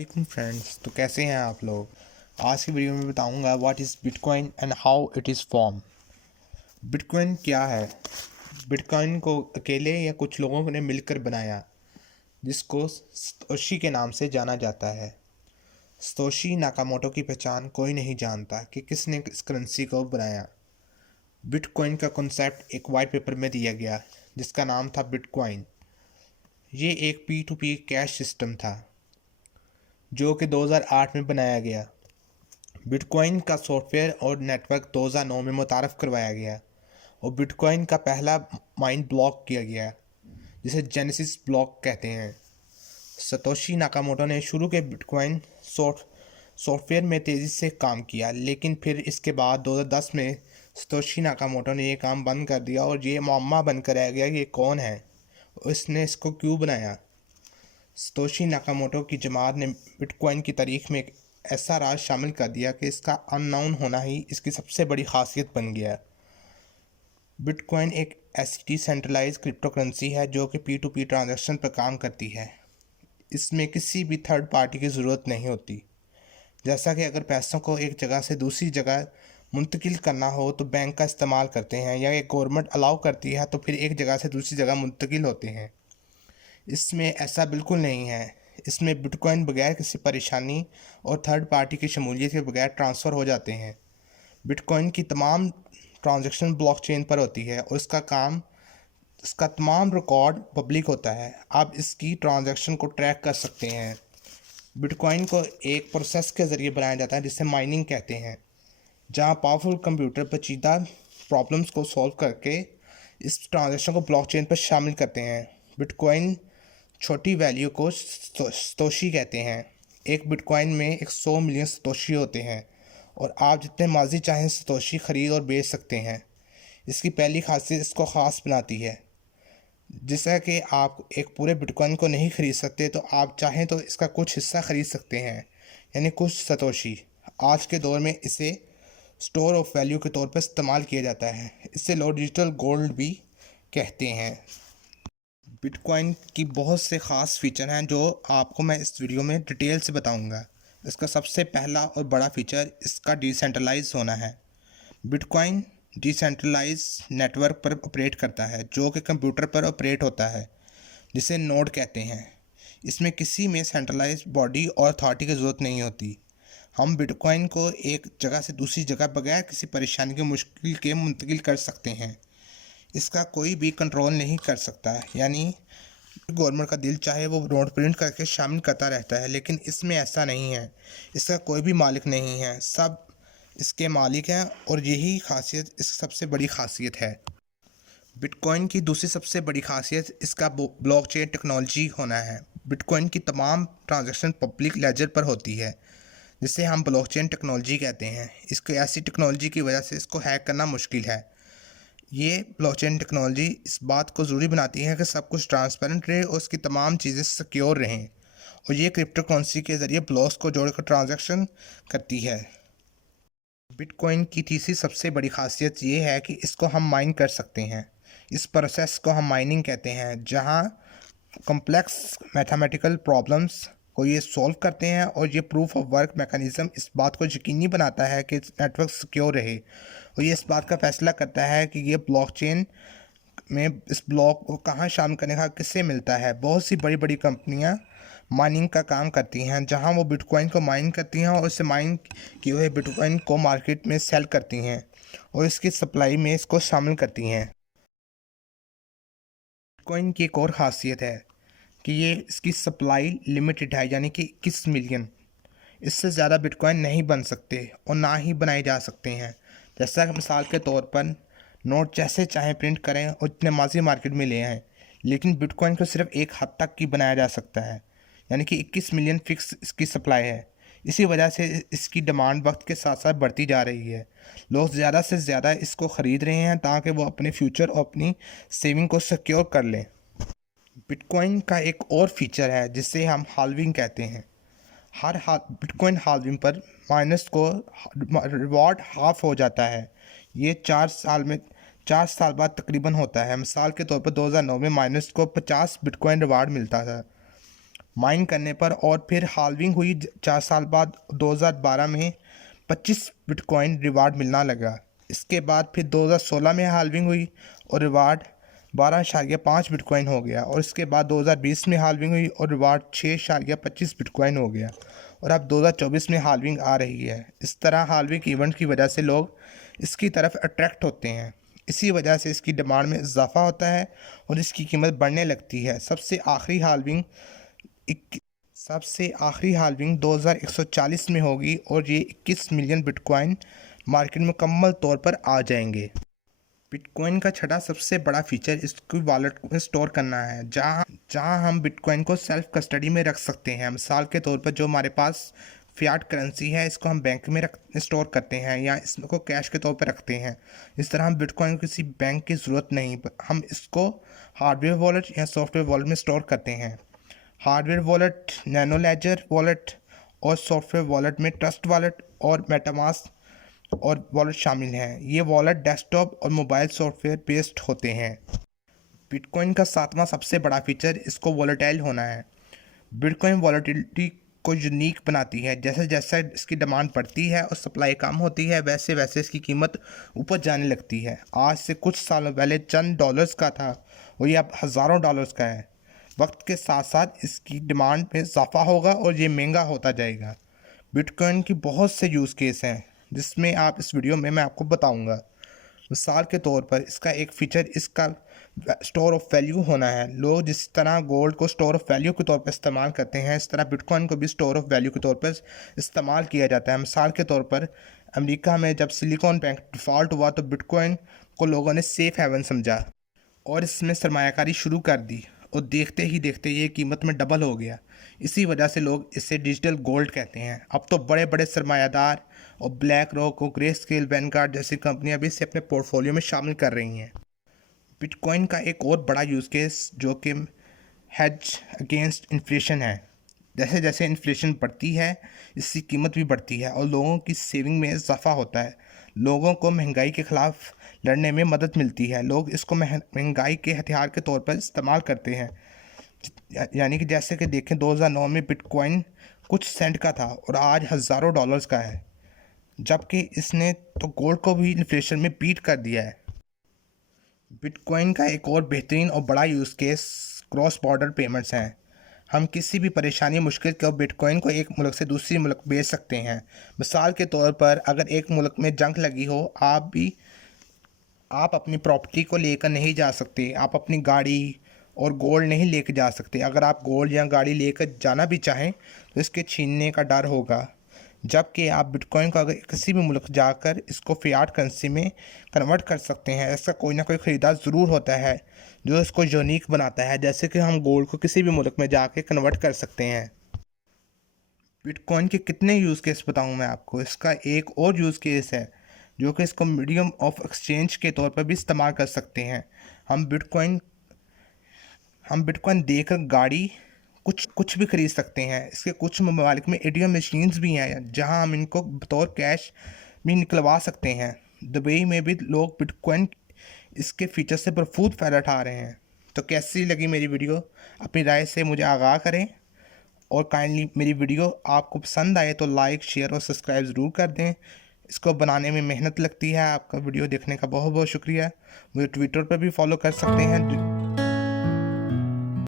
वालेकुम फ्रेंड्स। तो कैसे हैं आप लोग। आज की वीडियो में बताऊंगा what is bitcoin and how it is form. Bitcoin क्या है। बिटकॉइन को अकेले या कुछ लोगों ने मिलकर बनाया, जिसको सतोशी के नाम से जाना जाता है। सतोशी नाकामोटो की पहचान कोई नहीं जानता कि किसने इस करेंसी को बनाया। बिटकॉइन का कॉन्सेप्ट एक वाइट पेपर में दिया गया जिसका नाम था बिटकॉइन। ये एक P2P कैश सिस्टम था जो कि 2008 में बनाया गया। बिटकॉइन का सॉफ्टवेयर और नेटवर्क 2009 में मुतारफ़ करवाया गया और बिटकॉइन का पहला माइन ब्लॉक किया गया जिसे जेनेसिस ब्लॉक कहते हैं। सतोशी नाकामोटो ने शुरू के बिटकॉइन सॉफ्टवेयर में तेज़ी से काम किया, लेकिन फिर इसके बाद 2010 में सतोशी नाकामोटो ने ये काम बंद कर दिया और ये मुअम्मा बनकर रह गया कि ये कौन है और इसने इसको क्यों बनाया। सतोशी नाकामोटो की जमात ने बिटकॉइन की तारीख में एक ऐसा राज शामिल कर दिया कि इसका अननोन होना ही इसकी सबसे बड़ी खासियत बन गया। बिटकॉइन एक ऐसी डिसेंट्रलाइज क्रिप्टो करेंसी है जो कि P2P ट्रांजैक्शन पर काम करती है। इसमें किसी भी थर्ड पार्टी की ज़रूरत नहीं होती। जैसा कि अगर पैसों को एक जगह से दूसरी जगह मुंतकिल करना हो तो बैंक का इस्तेमाल करते हैं, या एक गवर्नमेंट अलाउ करती है तो फिर एक जगह से दूसरी जगह मुंतकिल होते हैं। इसमें ऐसा बिल्कुल नहीं है। इसमें बिटकॉइन बगैर किसी परेशानी और थर्ड पार्टी की शमूलियत के बगैर ट्रांसफ़र हो जाते हैं। बिटकॉइन की तमाम ट्रांजैक्शन ब्लॉकचेन पर होती है और इसका तमाम रिकॉर्ड पब्लिक होता है। आप इसकी ट्रांजैक्शन को ट्रैक कर सकते हैं। बिटकॉइन को एक प्रोसेस के ज़रिए बनाया जाता है जिसे माइनिंग कहते हैं, जहां पावरफुल कंप्यूटर पेचीदा प्रॉब्लम्स को सॉल्व करके इस ट्रांजैक्शन को ब्लॉकचेन पर शामिल करते हैं। बिटकॉइन छोटी वैल्यू को सतोशी कहते हैं। एक बिटकॉइन में 100 मिलियन सतोशी होते हैं और आप जितने मर्जी चाहें सतोशी खरीद और बेच सकते हैं। इसकी पहली खासियत इसको ख़ास बनाती है। जैसा कि आप एक पूरे बिटकॉइन को नहीं खरीद सकते तो आप चाहें तो इसका कुछ हिस्सा खरीद सकते हैं, यानी कुछ सतोशी। आज के दौर में इसे स्टोर ऑफ वैल्यू के तौर पर इस्तेमाल किया जाता है। इसे लोग डिजिटल गोल्ड भी कहते हैं। बिटकॉइन की बहुत से ख़ास फीचर हैं जो आपको मैं इस वीडियो में डिटेल से बताऊंगा। इसका सबसे पहला और बड़ा फीचर इसका डिसेंट्रलाइज होना है। बिटकॉइन डिसेंट्रलाइज नेटवर्क पर ऑपरेट करता है जो कि कंप्यूटर पर ऑपरेट होता है, जिसे नोड कहते हैं। इसमें किसी में सेंट्रलाइज बॉडी और अथॉरिटी की ज़रूरत नहीं होती। हम बिटकॉइन को एक जगह से दूसरी जगह बगैर किसी परेशानी के मुश्किल के मुंतकिल कर सकते हैं। इसका कोई भी कंट्रोल नहीं कर सकता, यानी गवर्नमेंट का दिल चाहे वो नोट प्रिंट करके शामिल करता रहता है, लेकिन इसमें ऐसा नहीं है। इसका कोई भी मालिक नहीं है, सब इसके मालिक हैं और यही खासियत इसकी सबसे बड़ी खासियत है। बिटकॉइन की दूसरी सबसे बड़ी खासियत इसका ब्लॉकचेन टेक्नोलॉजी होना है। बिटकॉइन की तमाम ट्रांजैक्शन पब्लिक लेजर पर होती है, जिसे हम ब्लॉकचेन टेक्नोलॉजी कहते हैं। इसकी ऐसी टेक्नोलॉजी की वजह से इसको हैक करना मुश्किल है। ये ब्लॉकचेन टेक्नोलॉजी इस बात को ज़रूरी बनाती है कि सब कुछ ट्रांसपेरेंट रहे और उसकी तमाम चीज़ें सिक्योर रहें, और ये क्रिप्टो करेंसी के ज़रिए ब्लॉक्स को जोड़कर ट्रांजैक्शन करती है। बिटकॉइन की तीसरी सबसे बड़ी खासियत ये है कि इसको हम माइन कर सकते हैं। इस प्रोसेस को हम माइनिंग कहते हैं, जहाँ कॉम्प्लेक्स मैथमेटिकल प्रॉब्लम्स को ये सॉल्व करते हैं, और ये प्रूफ ऑफ वर्क मैकेनिज़्म इस बात को यकीनी बनाता है कि नेटवर्क सिक्योर रहे, और ये इस बात का फैसला करता है कि ये ब्लॉकचेन में इस ब्लॉक को कहाँ शामिल करने का किससे मिलता है। बहुत सी बड़ी बड़ी कंपनियां माइनिंग का काम करती हैं, जहां वो बिटकॉइन को माइन करती हैं और इससे माइन किए हुए बिटकॉइन को मार्केट में सेल करती हैं और इसकी सप्लाई में इसको शामिल करती हैं। बिटकॉइन की एक और ख़ासियत है कि ये इसकी सप्लाई लिमिटेड है, यानी कि 21 मिलियन। इससे ज़्यादा बिटकॉइन नहीं बन सकते और ना ही बनाए जा सकते हैं। जैसा कि मिसाल के तौर पर नोट जैसे चाहें प्रिंट करें और इतने माजी मार्केट में ले आएँ, लेकिन बिटकॉइन को सिर्फ एक हद तक ही बनाया जा सकता है, यानी कि 21 मिलियन फिक्स इसकी सप्लाई है। इसी वजह से इसकी डिमांड वक्त के साथ साथ बढ़ती जा रही है। लोग ज़्यादा से ज़्यादा इसको ख़रीद रहे हैं ताकि वो अपने फ्यूचर और अपनी सेविंग को सिक्योर कर लें। बिटकॉइन का एक और फीचर है जिसे हम हाल्विंग कहते हैं। बिटकॉइन हाल्विंग पर माइनस को रिवॉर्ड हाफ हो जाता है। ये 4 साल बाद तकरीबन होता है। मिसाल के तौर पर 2009 में माइनस को 50 बिटकॉइन रिवार्ड मिलता था। माइन करने पर, और फिर हाल्विंग हुई 4 साल बाद 2012 में 25 बिटकॉइन रिवार्ड मिलना लगा। इसके बाद फिर 2016 में हाल्विंग हुई और रिवार्ड 12.5 बिटकॉइन हो गया, और इसके बाद 2020 में हाल्विंग हुई और रिवार्ड 6.25 बिटकॉइन हो गया, और अब 2024 में हाल्विंग आ रही है। इस तरह हाल्विंग इवेंट की वजह से लोग इसकी तरफ अट्रैक्ट होते हैं। इसी वजह से इसकी डिमांड में इजाफा होता है और इसकी कीमत बढ़ने लगती है। सबसे आखिरी हाल्विंग 2140 में होगी और ये 21 मिलियन बिटकॉइन मार्केट में मुकम्मल तौर पर आ जाएंगे। बिटकॉइन का छठा सबसे बड़ा फीचर इसकी वॉलेट में स्टोर करना है, जहां हम बिटकॉइन को सेल्फ कस्टडी में रख सकते हैं। मिसाल के तौर पर जो हमारे पास फियाट करेंसी है, इसको हम बैंक में स्टोर करते हैं या इसको कैश के तौर पर रखते हैं। इस तरह हम बिटकॉइन को किसी बैंक की ज़रूरत नहीं, हम इसको हार्डवेयर वॉलेट या सॉफ्टवेयर वॉलेट में स्टोर करते हैं। Hardware wallet nano ledger wallet और सॉफ्टवेयर वॉलेट में ट्रस्ट वॉलेट और मेटामास्क और वॉलेट शामिल हैं। ये वॉलेट डेस्कटॉप और मोबाइल सॉफ्टवेयर बेस्ड होते हैं। बिटकॉइन का सातवां सबसे बड़ा फीचर इसको वॉलेटाइल होना है। बिटकॉइन वॉलेटिलिटी को यूनिक बनाती है। जैसे जैसे इसकी डिमांड बढ़ती है और सप्लाई कम होती है, वैसे वैसे इसकी कीमत ऊपर जाने लगती है। आज से कुछ सालों पहले चंद डॉलर्स का था और ये अब हज़ारों डॉलर्स का है। वक्त के साथ साथ इसकी डिमांड में इजाफा होगा और ये महंगा होता जाएगा। बिटकॉइन की बहुत से यूज़ केस हैं जिसमें आप इस वीडियो में मैं आपको बताऊंगा। मिसाल के तौर पर इसका एक फ़ीचर इसका स्टोर ऑफ वैल्यू होना है। लोग जिस तरह गोल्ड को स्टोर ऑफ वैल्यू के तौर पर इस्तेमाल करते हैं, इस तरह बिटकॉइन को भी स्टोर ऑफ वैल्यू के तौर पर इस्तेमाल किया जाता है। मिसाल के तौर पर अमेरिका में जब सिलिकॉन बैंक डिफ़ॉल्ट हुआ तो बिटकॉइन को लोगों ने सेफ हेवन समझा और इसमें सरमायाकारी शुरू कर दी, और देखते ही देखते ये कीमत में डबल हो गया। इसी वजह से लोग इसे डिजिटल गोल्ड कहते हैं। अब तो बड़े बड़े सरमायादार और ब्लैक रॉक और ग्रे स्केल वैनगार्ड जैसी कंपनियां भी इसे अपने पोर्टफोलियो में शामिल कर रही हैं। बिटकॉइन का एक और बड़ा यूज़ केस जो कि हेज अगेंस्ट इन्फ्लेशन है। जैसे जैसे इन्फ्लेशन बढ़ती है, इसकी कीमत भी बढ़ती है और लोगों की सेविंग में इजाफा होता है। लोगों को महंगाई के ख़िलाफ़ लड़ने में मदद मिलती है। लोग इसको महंगाई के हथियार के तौर पर इस्तेमाल करते हैं। यानी कि जैसे कि देखें, 2009 में बिटकॉइन कुछ सेंट का था और आज हज़ारों डॉलर्स का है, जबकि इसने तो गोल्ड को भी इन्फ्लेशन में बीट कर दिया है। बिटकॉइन का एक और बेहतरीन और बड़ा use case cross border payments हैं। हम किसी भी परेशानी मुश्किल को बिटकॉइन को एक मुल्क से दूसरी मुल्क भेज सकते हैं। मिसाल के तौर पर अगर एक मुल्क में जंग लगी हो, आप अपनी प्रॉपर्टी को लेकर नहीं जा सकते, आप अपनी गाड़ी और गोल्ड नहीं लेकर जा सकते। अगर आप गोल्ड या गाड़ी लेकर जाना भी चाहें तो इसके छीनने का डर होगा, जबकि आप बिटकॉइन को अगर किसी भी मुल्क जाकर इसको फियाट करेंसी में कन्वर्ट कर सकते हैं। ऐसा कोई ना कोई ख़रीदार ज़रूर होता है जो इसको यूनिक बनाता है, जैसे कि हम गोल्ड को किसी भी मुल्क में जाके कन्वर्ट कर सकते हैं। बिटकॉइन के कितने यूज़ केस बताऊं मैं आपको। इसका एक और यूज़ केस है जो कि इसको मीडियम ऑफ एक्सचेंज के तौर पर भी इस्तेमाल कर सकते हैं। हम बिटकॉइन देकर गाड़ी कुछ भी खरीद सकते हैं। इसके कुछ ममालिक में एटीएम मशीन्स भी हैं जहां हम इनको बतौर कैश भी निकलवा सकते हैं। दुबई में भी लोग बिटकॉइन इसके फीचर से भरपूर फ़ायदा उठा रहे हैं। तो कैसी लगी मेरी वीडियो, अपनी राय से मुझे आगाह करें, और काइंडली मेरी वीडियो आपको पसंद आए तो लाइक, शेयर और सब्सक्राइब ज़रूर कर दें। इसको बनाने में मेहनत लगती है। आपका वीडियो देखने का बहुत बहुत शुक्रिया। मुझे ट्विटर पर भी फॉलो कर सकते हैं।